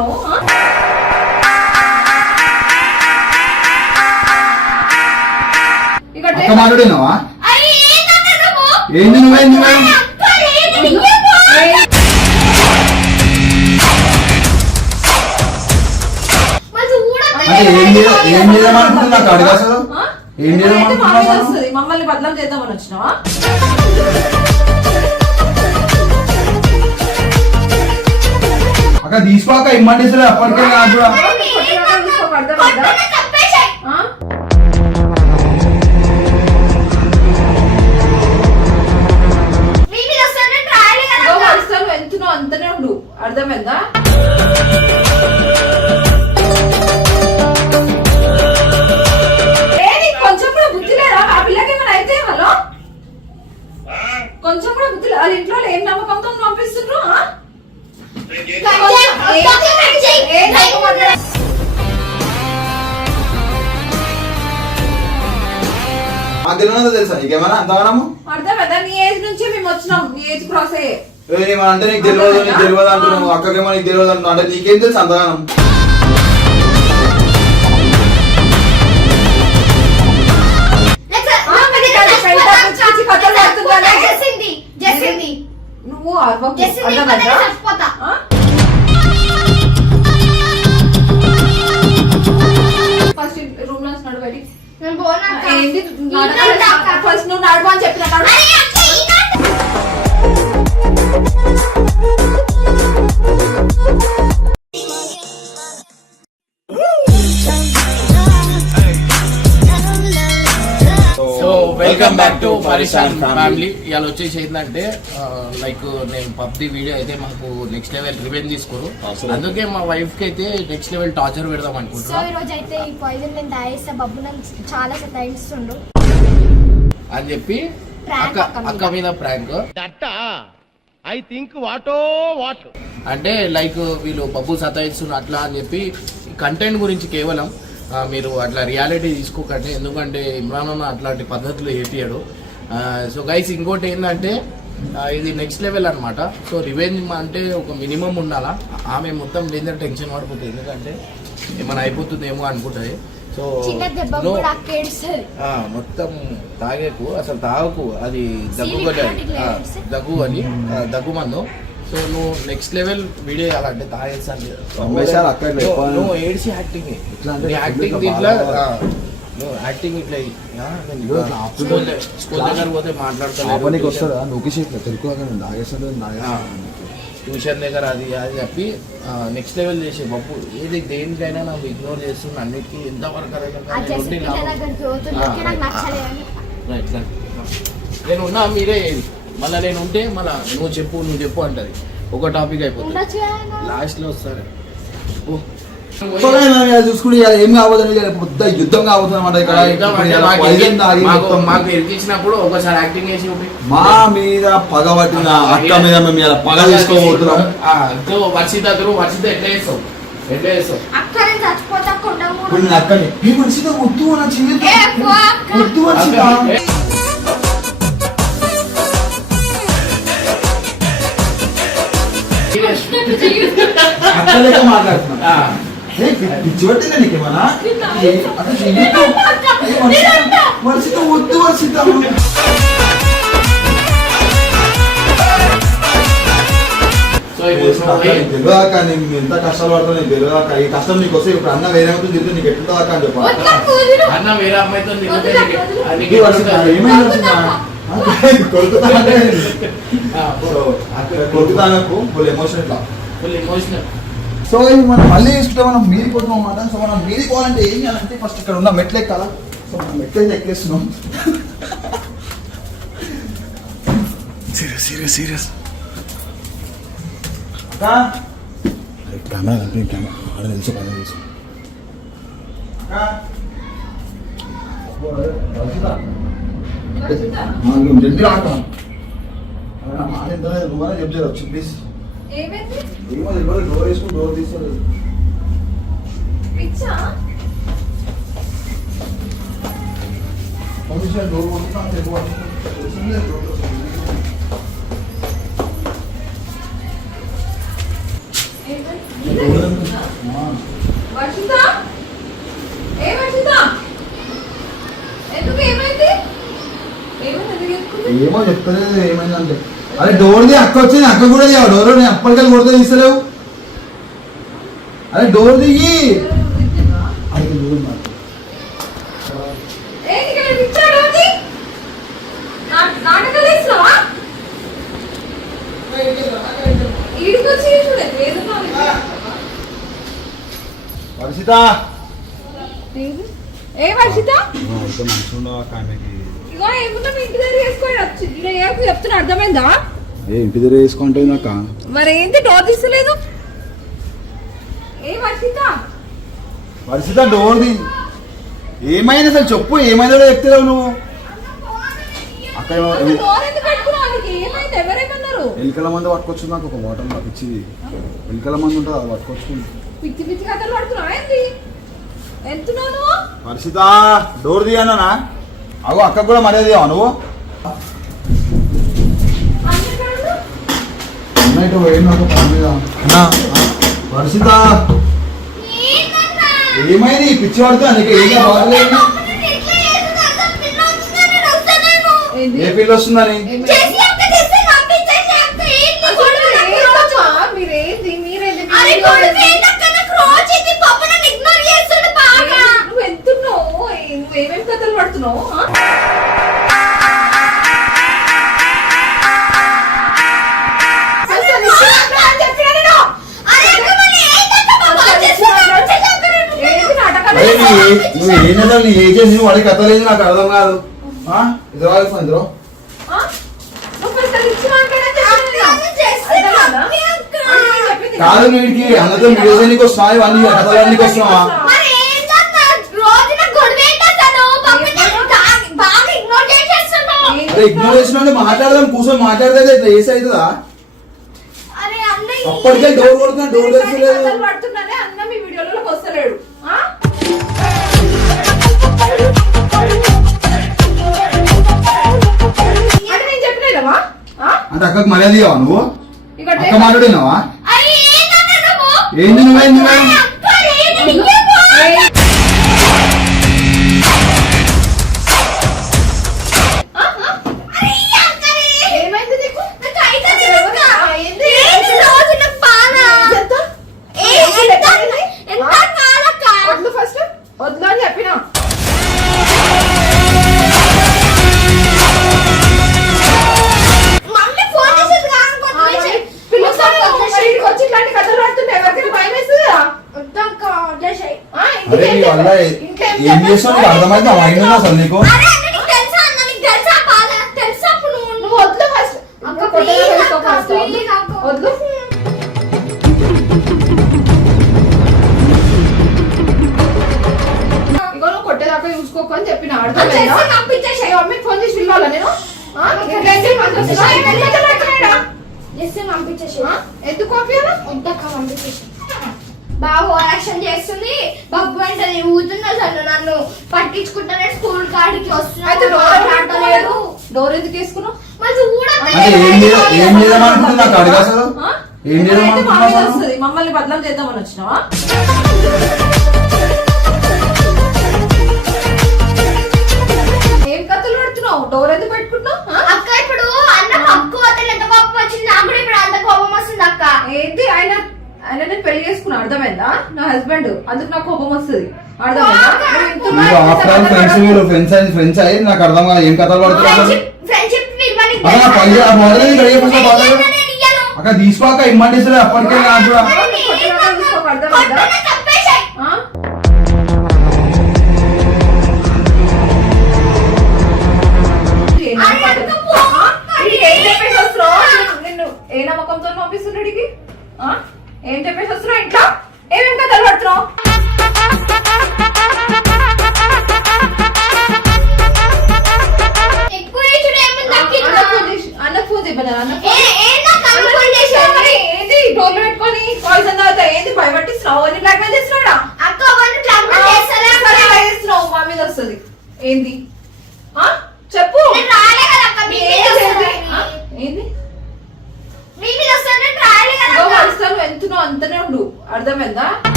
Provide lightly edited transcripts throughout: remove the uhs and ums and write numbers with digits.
అనుకుంటున్నావు? మాట్లాడినావా? ఏంది నువ్వేంది ఏం చేద్దామనుకుంటున్నా నాకు అడిగా అసలు ఏం చేద్దామనుకుంటున్నా? మమ్మల్ని బదలం చేద్దామని వచ్చినావా? అక్క తీసుకోక ఇమ్మంటే అప్పటికే నాకు కూడా ఎంతునో అంతనే ఉండు, అర్థమైందా? కొంచెం కూడా బుద్ధి లేదా ఆ పిల్లకి? ఏమైనా అయితే హలో కొంచెం కూడా బుద్ధి లేదు. ఇంట్లో ఏం నమ్మకంతో పంపిస్తుండ్రు? తెలుసా నీకేమన్నా అంతగానము? అర్థమైందా? నీ ఏజ్ నుంచి మేము వచ్చినాం, నీ ఏజ్ క్రాస్ అయ్యే. అంటే నీకు తెలియదు నీకు తెలియదు అంటున్నావు, అక్కకేమో నీకు తెలియదు అంటున్నావు. అంటే నీకేం తెలుసు అంతగానం? నువ్వు ఫస్ట్ రూమ్ లో నడు బయటికి. ఫస్ట్ నువ్వు నడుపు అని చెప్పిన వెల్కమ్ బ్యాక్ టు పరిశాన్ ఫ్యామిలీ. ఇవాళ వచ్చేసి ఏంటంటే లైక్ నేను పబ్జి వీడియో అయితే మాకు నెక్స్ట్ లెవెల్ రివెంజ్ తీసుకోరు, అందుకే మా వైఫ్ కి అయితే నెక్స్ట్ లెవెల్ టార్చర్ పెడదాం అనుకుంటున్నాం. అని చెప్పి అక్క మీద ప్రాంక్ ఐ థింక్ వాటో వాట్ అంటే లైక్ వీళ్ళు బబ్బు సతాయిస్తున్నారు అట్లా అని చెప్పి కంటెంట్ గురించి కేవలం మీరు అట్లా రియాలిటీ తీసుకోకండి, ఎందుకంటే ఇమ్రాన్ అన్న అట్లాంటి పద్ధతులు ఏపియాడు. సో గైస్ ఇంకోటి ఏంటంటే ఇది నెక్స్ట్ లెవెల్ అనమాట. సో రివెంజ్ అంటే ఒక మినిమం ఉండాలా. ఆమె మొత్తం డేంజర్ టెన్షన్ పడిపోతుంది, ఎందుకంటే ఏమైనా అయిపోతుందేమో అనుకుంటుంది. సో మొత్తం తాగేకు అసలు తాగకు, అది దగ్గు అని దగ్గు మందు. సో నువ్వు నెక్స్ట్ లెవెల్ వీడియో చేయాలంటే తాగేసాను నువ్వు ఏడ్చి యాక్టింగ్ యాక్టింగ్ దీంట్లో నువ్వు యాక్టింగ్ ఇట్లా స్కూల్ దగ్గర పోతే మాట్లాడతాను ట్యూషన్ దగ్గర అది అది చెప్పి నెక్స్ట్ లెవెల్ చేసే బప్పు ఏది దేనికైనా నాకు ఇగ్నోర్ చేస్తున్నా, అన్నిటికీ ఎంతవరకు నేను ఉన్నా మీరే మళ్ళీ నేను ఉంటే మళ్ళీ నువ్వు చెప్పు అంటది, ఒక టాపిక్ అయిపోతుంది, లాస్ట్ లో వస్తారు చూసుకుంటే ఏం కావద్దని పెద్ద యుద్ధం కాబోతుంది మాకు ఎరికించినప్పుడు ఒకసారి యాక్టింగ్ చేసి మా మీద పగబట్టిన అక్క మీద మేము పగ తీసుకోబోతున్నాం. వర్షిత ఎట్లా చేస్తావు అక్కని వర్షిత వద్దు వద్దు వర్షిత అక్కలేక మాట్లాడుతున్నా పిచ్చి పట్టిందా నీకేమన్నా? వర్షిత వద్దు వర్షిత తెలియదాకా నేను ఎంత కష్టాలు పడతా నీకు తెలియదాకా. ఈ కష్టం నీకు వస్తే ఇప్పుడు అన్న వేరే అమ్మాయితో తిరుగుతూ నీకు ఎట్లా దాకా అని చెప్పాలి. అన్న వేరే అమ్మాయితో కొడుకుతానకు ఫుల్ ఎమోషన్ ఇట్లా ఫుల్ ఎమోషనల్. సో మనం మళ్ళీ తీసుకుంటే మనం మీదికి పోతున్నాం అన్నమాట. సో మనం మీదికి పోవాలంటే ఏం చేయాలంటే ఫస్ట్ ఇక్కడ ఉన్న మెట్లు ఎక్కాలా. సో మనం మెట్లు అయితే ఎక్కేస్తున్నాం. సీరియస్ కెమెరా అంటే కెమెరా ఆడ తెలుసు పని తెలుసు. జల్దీ రాక నువ్వనే చెప్పచ్చు ప్లీజ్. ఏమో డోర్ వేసుకుని డోర్ తీసుకోలేదు. డోర్ ఏమో చెప్తలేదు ఏమైందంటే అరే డోర్ది అక్క వచ్చింది అక్క కూడా డోర్ నేను అప్పటికెళ్ళి కొడితే తీస్తలేవు అరే డోర్ దిగి అరే డోర్ నాకు వర్షిత ఏ వర్షిత మంచిగా ఇగో ఏమున్నా మీ ఇంటి దగ్గర వేసుకోండి వచ్చి చెప్తున్నా అర్థమైందా ఇంటి దగ్గర వేసుకుంటే నాక మరి ఏంటి డోర్ తీస్తలేదు ఏ వర్షిత వర్షిత డోర్ది ఏమైంది అసలు చెప్పు ఏమైందో చెప్తలేవు నువ్వు అక్కడ డోర్ ఎందుకు పెట్టుకున్నావు నీకు ఏమైంది ఎవరేమన్నారు ఎలికల మంది పట్టుకొచ్చు నాకు ఒక వాటర్ నాకు ఇచ్చింది ఎలికల మంది ఉంటుంది అది పట్టుకొచ్చుకుంది పిచ్చి పిచ్చి కథలు పడుతున్నావు ఏంటి ఎంతున్నావు వర్షిత డోర్ దిగానా అగో అక్క కూడా మర్యాద ఇవ్వవా నువ్వు అన్నట్టు వేడి నాకు పని మీద వర్షిత ఏమైంది ఈ పిచ్చి పడుతా నీకు ఏం బాగలేదు ఏ పిల్ల వస్తుందని మీరేంది మీరేంది నువ్వు ఎంతున్నావు నువ్వేమేమి కథలు పడుతున్నావు నువ్వు ఏం నీ ఏం చేసి నువ్వు వాడికి కథలేదు నాకు అర్థం కాదు ఇద్దరు ఇద్దరు కాదు వీడికి అందరితో మ్యూజియానికి వస్తున్నావా ఇవన్నీ కథలన్నీ వస్తున్నావా అరే ఇగ్నోర్ చేసిన మాట్లాడదాం కూర్చొని మాట్లాడితే ఏసీ అవుతుందా అప్పటికే డోర్ కొడుతున్నా డోర్ తెచ్చలేదు పడుతున్నానే అన్న మీ వీడియోలోకి వస్తలేడు అంటే నేను చెప్పలేదమ్మా అంటే అక్కకు మర్యాద ఇవ్వవా నువ్వు అక్క మాట్లాడినావా ఏంది నువ్వేంది ఏమైంది నీకు వద్దు ఫస్ట్ వద్దు అని చెప్పినా వచ్చి ఇట్లాంటి కథలు పడుతుంటే ఎవరికైనా భయం వేస్తుందా అరే నీ వల్ల ఏం చేస్తావు నీకు అర్థమైందా మైండ్ అసలు నీకు నువ్వు వద్దు ఫస్ట్ వద్దు ఇగో నువ్వు కొట్టేదాకా చూసుకోకు అని చెప్పిన మమ్మీకి ఫోన్ చేసి పిలవాలా నేను ఎందుకు బాగా యాక్షన్ చేస్తుంది బబ్బు అంటే ఊగుతుంది అసలు నన్ను పట్టించుకుంటానే స్కూల్ కాడికి అయితే వస్తున్నాడు డోర్ ఎందుకు వేసుకున్నావు ఏం చేద్దామనుకుంటున్నా నాకు అడిగా అసలు ఏం చేద్దామనుకుంటున్నా వస్తుంది మమ్మల్ని బదలం చేద్దామని వచ్చినావా ఏం కథలు పడుతున్నావు డోర్ ఎందుకు పెట్టుకుంటున్నావు అక్క ఇప్పుడు అన్న పప్పు వదిలి ఎంత కోపం వచ్చింది నాకు కూడా ఇప్పుడు అంత కోపం వస్తుంది అక్క ఏంటి ఆయన ఆయన నేను పెళ్లి చేసుకున్నా అర్థమైందా నా హస్బెండ్ అందుకు నాకు కోపం వస్తుంది అర్థమైందా ఫ్రెండ్స్ అయ్యి నాకు అర్థం కాదు ఏం కథలు పడుతున్నా ఫ్రెండ్షిప్ అక్కడ తీసుకోక ఇమ్మంటే అప్పటికే నాకు కూడా అర్థమైందా నిన్ను ఏ నమ్మకంతో పంపిస్తున్నాడికి ఏం చెప్పేసి వస్తున్నావు ఇంట్లో ఏమేం కథలు పడుతున్నావు అన్నకు ఫోన్ చెప్పాను ఏంటి డోర్లు పెట్టుకొని పాయిజన్ తాగుతా ఏంటి భయపట్టిస్తున్నావు అని బ్లాక్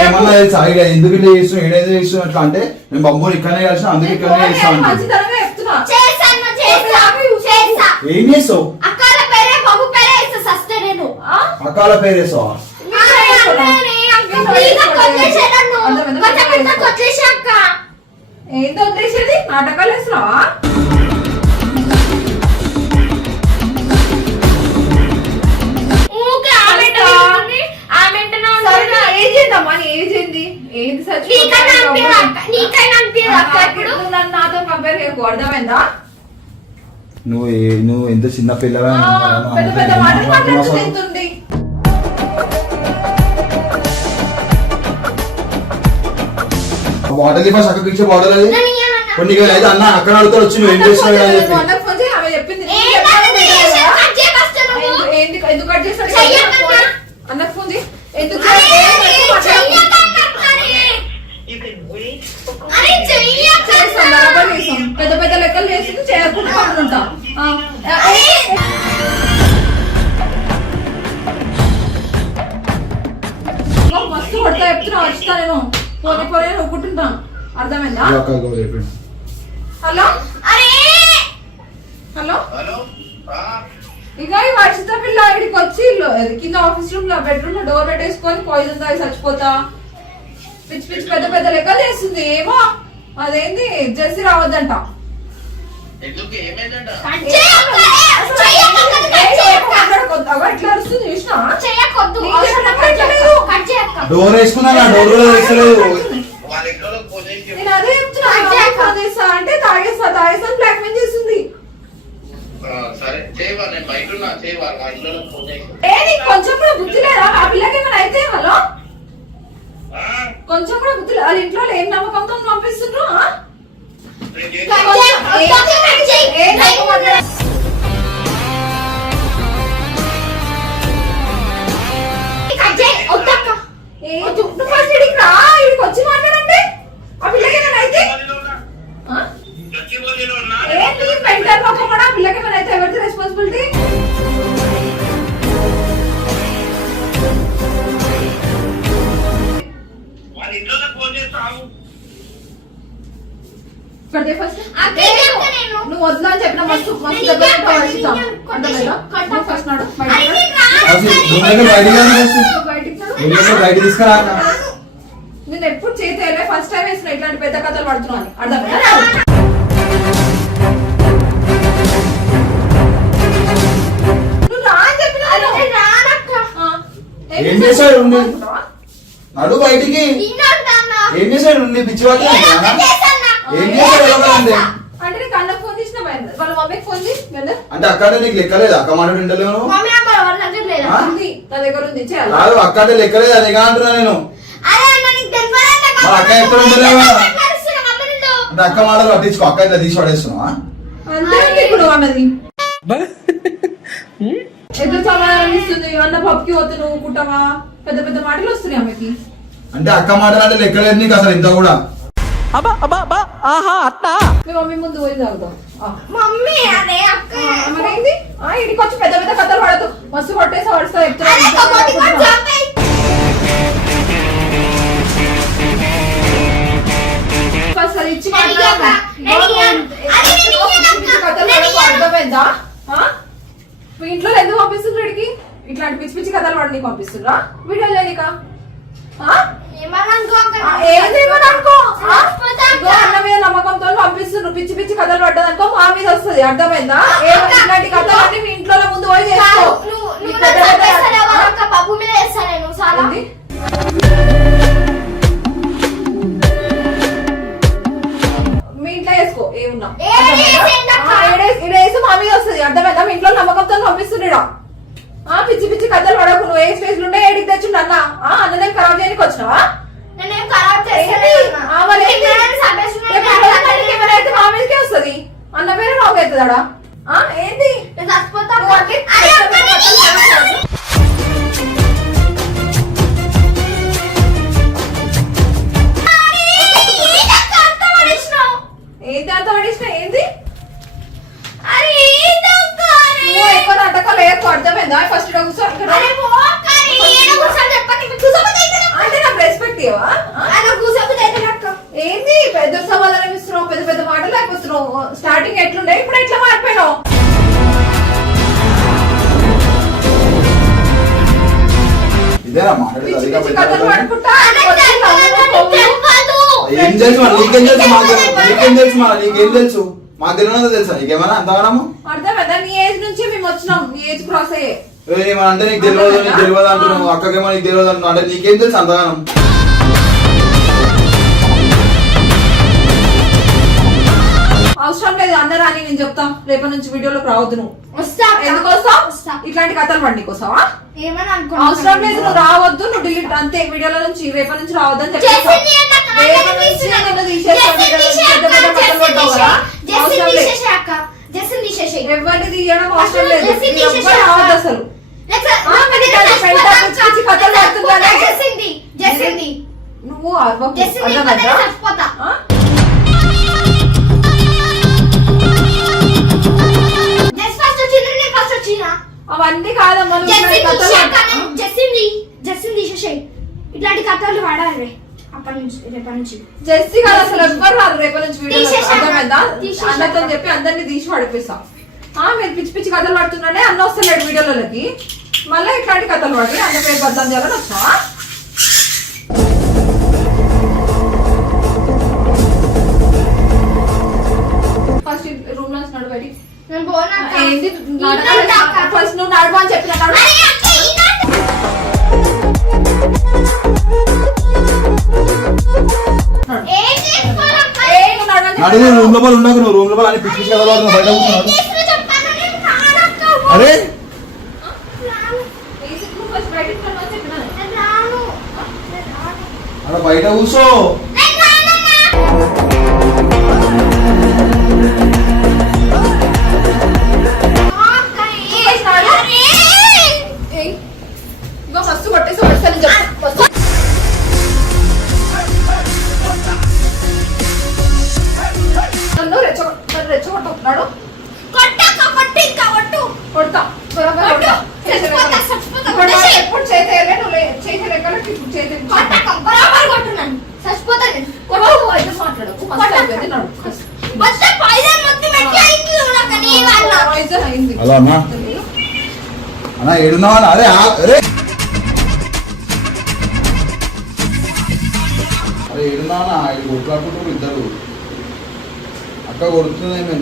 ఏమన్నా తెలుసా ఇక ఎందుకు ఇట్లా చేస్తున్నావు ఏడైతే చేస్తున్నావు అట్లా అంటే మేము బొమ్మలు ఇక్కడనే కలిసిన అందుకే ఇక్కడనే చేస్తాం అంటే మంచితనంగా చెప్తున్నా. ఏం చేస్తావు అక్కల పేరే బాబు పేరే ఇస్తా సస్తే నేను అకాల పేరు వేస్తావా ఏందో వదిలేసేది నాటకాలు వేస్తున్నావా? ఏజ్ ఏందమ్మా నీ ఏజ్ ఏంది? ఏంది నన్ను నాతో కంపేర్ చేయకు, అర్థమైందా? నువ్వు ఎంత చిన్న పిల్లగా పెద్ద పెద్ద మాటలు మాట్లాడుతూ ఎంతుంది? బాటల్ ఇవ్వ చక్కగా ఇచ్చే బాటల్ అది కొన్ని అయితే అన్న అక్కడ అడుగుతాడు వచ్చి నువ్వు ఏం చేస్తున్నావు అని చెప్పి అన్నకు ఫోన్ చేయి, ఆమె చెప్పింది ఎందుకు కట్ చేస్తాడు? అన్నకు ఫోన్ చేయి, ఎందుకు పెద్ద పెద్ద లెక్కలు చేసి చేయకుండా ఉంటా. మస్తు కొడతా చెప్తున్నా, వచ్చుతా నేను పోనీ పోనీ ఒప్పుకుంటున్నాను, అర్థమైందా? హలో హలో ఇక ఈ వర్షిత పిల్ల ఇక్కడికి వచ్చి కింద ఆఫీస్ రూమ్ లో బెడ్రూమ్ లో డోర్ పెట్టేసుకొని పాయిజన్ తాగి చచ్చిపోతా పిచ్చి పిచ్చి పెద్ద పెద్ద లెక్కలు చేస్తుంది. ఏమో అదేంది జెర్సీ రావద్దంట. ఎట్లా అరుస్తుంది చూసినా? డోర్ వేసుకున్నా డోర్ వేసలేదు నేను అదే చెప్తున్నా అంటే తాగేస్తా బ్లాక్ మెయిల్ చేస్తుంది. కొంచెం కూడా బుద్ధి లేదా ఆ పిల్లకి ఏమైనా అయితే? హలో కొంచెం కూడా బుద్ధి లేదు. వాళ్ళ ఇంట్లో ఏం నమ్మకంతో పంపిస్తుండ్రు? ఇక్కడికి వచ్చి మాట్లాడండి. ఆ పిల్లకి ఏమైనా అయితే ఏంటి మెంటల్ మొక్క కూడా? ఆ పిల్లకి ఏమైనా అయితే ఎవరిది రెస్పాన్సిబిలిటీ? నువ్వు వద్దా అని చెప్పిన మస్తు మస్తు దగ్గర ఫస్ట్ నాడు బయట తీసుకురా నేను ఎప్పుడు చేతే ఫస్ట్ టైం వేసిన ఇట్లాంటి పెద్ద కథలు పడుతున్నాను, అర్థమైనా? నువ్వు రా అని చెప్పిన ఏం చేశాడు నడు బయటికి ఏం చేశాడు పిచ్చివాళ్ళు ఏం చేశాడు అంటే నీకు అన్నకు ఫోన్ చేసిన వాళ్ళ మమ్మీకి ఫోన్ చేసి అంటే అక్కడ నీకు లెక్కలేదు అక్క మాట వింటలేను నా దగ్గర ఉంది చేయాలి. కాదు అక్క అంటే లెక్కలేదు అదే అంటున్నా నేను అక్క ఎక్కడ ఉండలేవా అంటే అక్క మాటలు పట్టించుకో అక్క ఇట్లా తీసి పడేస్తున్నావా? అంతే ఇప్పుడు అన్నది ఎట్లా సమాధానం ఇస్తుంది? అన్న పప్పుకి పోతే నువ్వు కుట్టవా? పెద్ద పెద్ద మాటలు వస్తున్నాయి ఆమెకి. అంటే అక్క మాటలు అంటే లెక్కలేదు నీకు అసలు ఇంత కూడా. మీ మమ్మీ ముందు పోయి తాగుతాం. మమ్మీ అదే అక్క అమ్మేంది ఇడికి వచ్చి పెద్ద పెద్ద కథలు పడదు, మస్తు కొట్టేసి పడుస్తా చెప్తున్నా. ఇచ్చి అర్థమైందా? మీ ఇంట్లో ఎందుకు పంపిస్తుంది వీడికి? ఇట్లాంటి పిచ్చి పిచ్చి కథలు వాడు నీకు పంపిస్తుండ్రా వీడియో లేనిక? అన్న మీద నమ్మకంతో పంపిస్తున్నారు, పిచ్చి పిచ్చి కథలు పడ్డదనుకో మా మీద వస్తుంది, అర్థమైందా? ఇట్లాంటి కథలు అన్ని మీ ఇంట్లో ముందు పోయి చేసుకో. బాబు మీద వేస్తా నేను చాలా మీ ఇంట్లో వేసుకో ఏమున్నా ఇడేసి మా మీద వస్తుంది, అర్థమైందా? మీ ఇంట్లో నమ్మకంతో పంపిస్తున్నాడా? పిచ్చి పిచ్చి కథలు పడకు. నువ్వు ఏ స్టేజ్ లో ఉండే ఏడికి తెచ్చిండు అన్న అన్నదేం ఖరాబ్ చేయడానికి వచ్చినావా? అయితే మా మీదకే వస్తుంది, అన్న పేరు రాంగ్ అవుతుందా? ఏంటి ఏంటి అంత పడేసిన? ఏంది ఎక్కువ నాటకాలు ఎక్కువ, అర్థమైందా? ఫస్ట్ అంటే నాకు రెస్పెక్ట్ తీయవా అలా కూర్చోబుద్ది అయితే అక్క. ఏంది పెద్ద సమాధానం ఇస్తున్నావు, పెద్ద పెద్ద మాటలు లేకపోతున్నావు. స్టార్టింగ్ ఎట్లుండే ఇప్పుడు ఎట్లా మారిపోయినావు? ఇదేనా మాట్లాడేది? పిచ్చి అదిగా పిచ్చి కథలు పెట్టాలి. పడుకుంటా ఏం తెలుసు మరి? నీకేం తెలుసు? నీకేం తెలుసు మరి? నీకేం తెలుసు? మాకు తెలియదు తెలుసా? నీకేమన్నా అంతగానము? అర్థమైందా? నీ ఏజ్ నుంచి మేము వచ్చినాం, నీ ఏజ్ క్రాస్ అయ్యే. ఏమన్నా అంటే నీకు తెలియదు, నీకు తెలియదు అంటున్నావు. అక్కకేమో నీకు తెలియదు అంటున్నావు. అంటే నీకేం తెలుసు అంతగానం? అవసరం లేదు అన్నరా అని నేను చెప్తా. రేపటి నుంచి వీడియోలోకి రావద్దు నువ్వు. వస్తా అక్క. ఎందుకు వస్తావు? వస్తా. ఇట్లాంటి కథలు పడి కోసావా? ఏమని అవసరం లేదు, నువ్వు రావద్దు, నువ్వు డిలీట్ అంతే. వీడియోల నుంచి రేపటి నుంచి రావద్దని చెప్పేస్తా. జెస్సీని ఏంటి అక్క? రేపటి నుంచి నిన్ను తీసేస్తాను. పెద్ద పెద్ద కథలు పడ్డావు కదా. అవసరం లేదు. జెస్సీని తీసేసేయ్. ఎవరిని తీయడం అవసరం లేదు. జెస్సీని ఎవ్వరు తీసేసేయ్. రావద్దు అసలు. మరి కాదు, పెంట పిచ్చి పిచ్చి కథలు పడుతుందానే. జెస్సీని నువ్వు అవ్వకు. జెస్సీని అర్థమైందా? చచ్చిపోతా. ఆ? జెస్ ఫస్ట్ వచ్చింది, నేను ఫస్ట్ వచ్చినా. అవన్నీ కాదమ్మా, నువ్వు ఇట్లాంటి కథలు పడ్డా- జెస్సీని తీసేసేయ్. ఇట్లాంటి కథలు వాడాలి అప్పటి నుంచి రేపటి నుంచి. జెస్సీ కాదు అసలు ఎవ్వరు రాదు రేపటి నుంచి వీడియో. తీసేశాక. అర్థమైందా? తీసేశాక. అన్నతో చెప్పి అందరినీ తీసి పడిపిస్తాం. మీరు పిచ్చి పిచ్చి కథలు పడుతున్నాడే అన్న వస్తలేడు వీడియోలకి. మళ్ళీ ఇట్లాంటి కథలు పడి అన్న పేరు బద్దం చేయాలని వచ్చావా? ఫస్ట్ రూమ్ నుంచి నడు బయటికి. నేను పోనా అక్క. ఏంటి ఈనాడు అక్క. ఫస్ట్ నువ్వు నడవ అని చెప్పిన నడు. అరే అక్క, ఈనాడు. ఏం చేసుకోవాలక్క? నువ్వు నడవ అని అడిగి చెప్పిన రూమ్ లోపల ఉండకు. నువ్వు రూమ్ లోపల అని పిచ్చి పిచ్చి కథలు బయట ఏం కూర్చున్నాడు. చేసినా చెప్తాను, నేను రానక్క. అరే రాను. ఫస్ట్ బయటికి నడవ అని చెప్పిన. నేను రాను. నేను రాను. అక్కడ బయట కూర్చో. నేను రానన్నా. అక్క, అరే. ఏయ్, ఇగో ఫస్ట్ కొట్టేసి వస్తాను చెప్పు. ఫస్ట్ నన్ను రెచ్చగొట్టుకున్నాడు. కొట్టక్క, కొట్టు ఇంకా కొట్టు. కొడతా త్వరగా కొట్టు. కొడతా. చచ్చిపోతా, చచ్చిపోతా. ఇప్పుడు కొట్టేసేయ్. ఎప్పుడు చేతేయలే, నువ్వు చేతలేక ఇప్పుడు చేతే కొట్టక్క, బరాబర్ కొట్టు నన్ను. చచ్చిపోతా నేను. అయితే మాట్లాడకు. ఫస్ట్ అయిపోయింది నడు. ఫస్ట్. మొత్తం పాయిజన్ మొత్తం ఎట్లా అయింది చూడక్క నీ వల్ల. పాయిజన్ అయింది. హలో అమ్మా. అన్నా ఏడున్నావా? అరే అరే అరే ఏడున్నావా? ఇది కొట్లాడుకుంటారు ఇద్దరు. అక్క కొడుతుందేమో.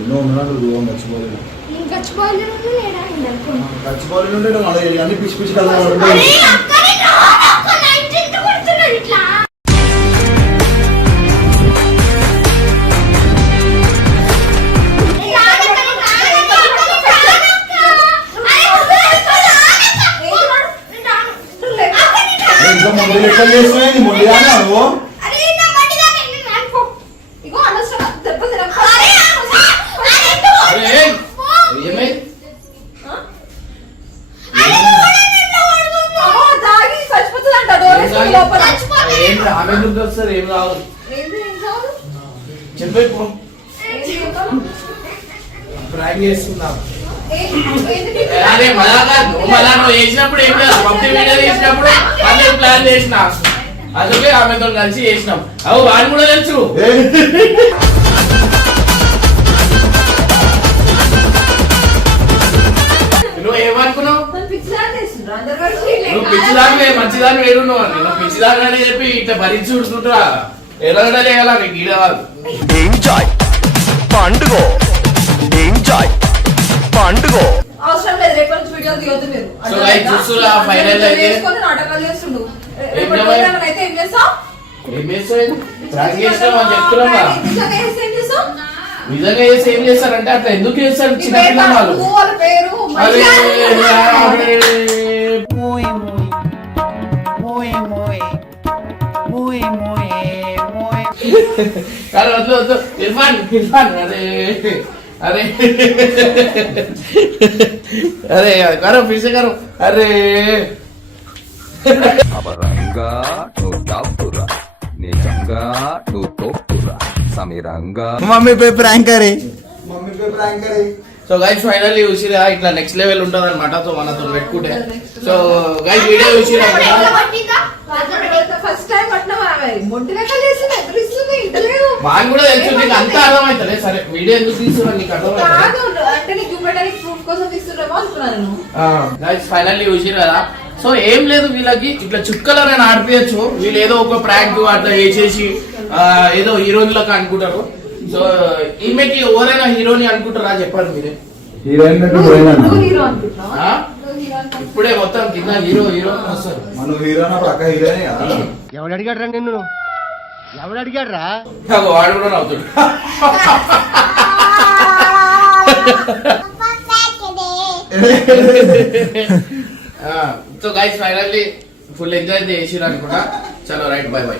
ఎన్నో ఉన్నాడు దూరం మర్చిపోలేదు. నేను చచ్చిపోవాలి నుండి నేడా అనుకున్నా. మర్చిపోలేదు ఉంటే మళ్ళీ అన్ని పిచ్చి పిచ్చి కదా. అరే అక్క, నేను రాను అక్క, నా ఇంటింటి కొడుతున్నాడు ఇట్లా. నేను రానక్క, నేను రానక్క, నేను రానక్క. అరే వద్దు, నేను రానక్క. నేను రాను. అక్క, నేను రాను. ఇంకా మొండి లెక్కలు చేస్తున్నాయి. మొండి కానీ నువ్వు అరే నా మట్టి దాకా నేను రానుకో. ఇగో అనవసరం దెబ్బలు తినకు. అరే అక్క, అరే ఎందుకు? అరే ఏమైంది? అరే చూడండి, ఇట్లా పడుతుందో. అమ్మో, తాగి చచ్చిపోతుందంట. డోర్ వేసుకుని లోపల. ఏం ఆమె ఎందుకు వస్తారు? ఏం రావాలి? ఏంది ఏం కావాలి? చెప్పే ఇప్పుడు ఏంది ఏం కావాలి? ప్రాంక్ చేస్తున్నాం. ఏంది అదే మళ్ళా కాదు. మళ్ళా నువ్వు వేసినప్పుడు ఏం లేదు. పబ్జి వీడియో చేసినప్పుడు మళ్ళీ ప్లాన్ చేసిన అందుకే ఆమెతో కలిసి చేసినాం. అవు వాడిని కూడా తెలుసు. నువ్వు ఏమనుకున్నావు? నన్ను పిచ్చిదాన్ని చేస్తుండ్రా అందరు కలిసి? నువ్వు పిచ్చిదాన్ని మంచిదాన్ని వేరున్నావు అని. నువ్వు పిచ్చిదాన్ని అని చెప్పి ఇట్లా భరించి చూడుతుంటా ఎలాగ లేగల నీకు ఈడ కాదు. ఎంజాయ్ పండుగ ఎంజాయ్ పండుగ అవసరం లేదు, రేపటి నుంచి వీడియోలు తీయొద్దు మీరు. So, guys, చూస్తురా, final అయితే. వేసుకొని నాటకాలు చేస్తుండు. ఏం రేపటి చేయాలి? ప్రోగ్రామ్ అయితే ఏం చేస్తావు? ఏం చేస్తావు? ప్రాంక్ చేసినాం అని చెప్తున్నావా? నిజంగా చేస్తే ఏం చేస్తావు? నిజంగా చేసి ఏం చేస్తారంటే అట్లా ఎందుకు చేస్తారు నీ చిన్న పేరు పిల్లలు వాళ్ళు? నువ్వు వాళ్ళ పేరు అరే, మంచిగా అరే. Muy, muy, muy, muy, muy, muy, muy. కానీ వద్దు వద్దు ఇర్ఫాన్ ఇర్ఫాన్ అరే అరే అరే కరో ఫిస్ కరో అరే అబరంగా నువ్వు టాపురా నిజంగా నువ్వు తోపురా సమీరంగా मम्मी पे प्रैंक करे. मम्मी पे प्रैंक करे. సో గైస్ ఫైనల్లీ చూసిరా ఇట్లా నెక్స్ట్ లెవెల్ ఉంటది అనమాట. సో మనతో పెట్టుకుంటే సో గైస్ వీడియో చూసిరా ఫస్ట్ టైం పట్టిన మొంటి లెక్క చేసింది ఎదురిస్తుంది ఇంటలేదు. మాకు కూడా తెలుసు నీకు అంతా అర్థమవుతుంది. సరే వీడియో ఎందుకు తీస్తున్నా నీకు అర్థమవుతుంది. కాదు అంటే నీకు చూపెట్టడానికి ప్రూఫ్ కోసం తీస్తుండేమో అనుకున్నాను. గైస్ ఫైనల్లీ చూసిరు కదా. సో ఏం లేదు వీళ్ళకి ఇట్లా చుక్కలో నేను ఆడిపోయచ్చు. వీళ్ళు ఏదో ఒక ప్రాంక్ అట్లా వేసేసి ఏదో హీరోయిన్లకు అనుకుంటారు. సో ఈమెకి ఎవరైనా హీరోని అనుకుంటారా చెప్పండి మీరే. నువ్వు హీరో అనుకుంటున్నావా? ఆ? నువ్వు హీరో అనుకుంటున్నావా? ఇప్పుడే మొత్తం కింద హీరో హీరో వస్తారు. మనం హీరోనా పక్క హీరోనే కదా. ఎవడు అడిగాడ్రా నిన్ను? ఎవడు అడిగాడ్రా? వాడు కూడా నవ్వుతాడు. So guys finally full enjoy చేసిరు అనుకుంటా. చలో రైట్ బై బై.